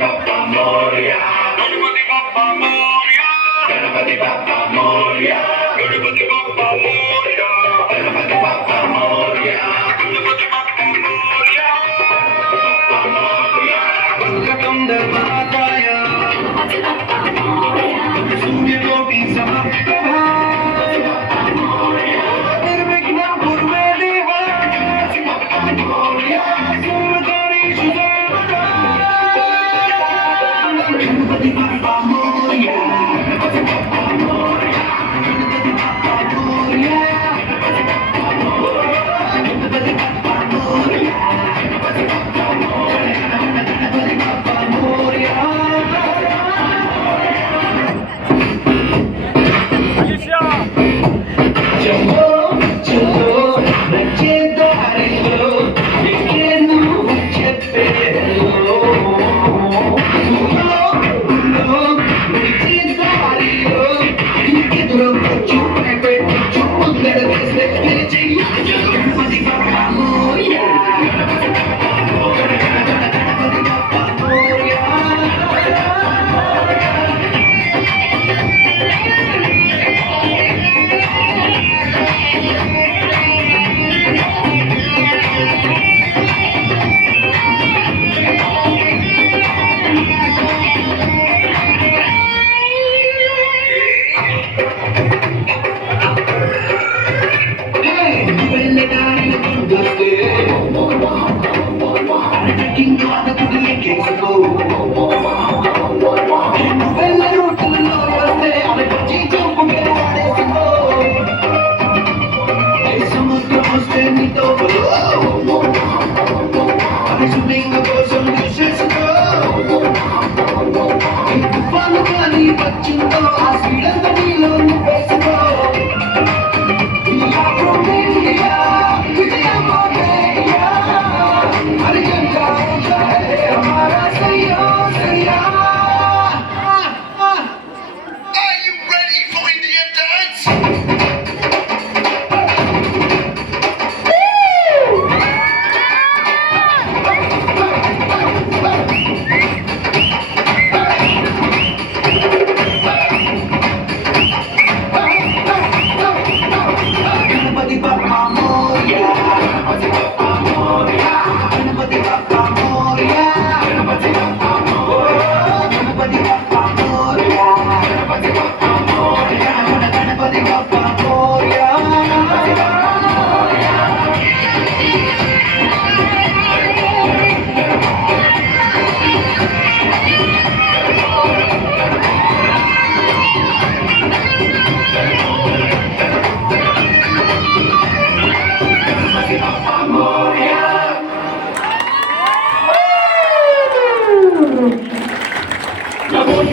Bappa Moria, Ganpati Bappa Moria, Ganpati Bappa Moria, Ganpati Bappa Moria, Ganpati Bappa Moria, Ganpati Bappa Moria, Bappa Moria, Vakatunda Mataya, Ganpati Bappa Moria, Surya Koti Samprabha, Ganpati Bappa Moria, Nirvighna Kurme Deva, Ganpati Bappa Moria, Surgari Sudhavara, Ganpati Bappa Moria, Ganpati Bappa Moria, Ganpati Bappa Moria, Ganpati Bappa Moria, Ganpati Bappa Moria, Ganpati Bappa Moria, Ganpati Bappa Moria. Alicia! Chalo, chalo, nacche darilo, ekenu cheppelo. Ullo, ullo, nacche darilo, inkeduro chuppe petti chuppundere desle cheyya. Ganpati Bappa Moria, Ganpati Bappa Moria, Ganpati Bappa Moria. వచ్చిందో ఆ స్వీడంతా నీలో వేసుకో Ganpati Bappa Moria, Ganpati Bappa Moria, Ganpati Bappa Moria, Ganpati Bappa Moria, Ganpati Bappa Moria, Ganpati Bappa Moria, Ganpati Bappa Moria.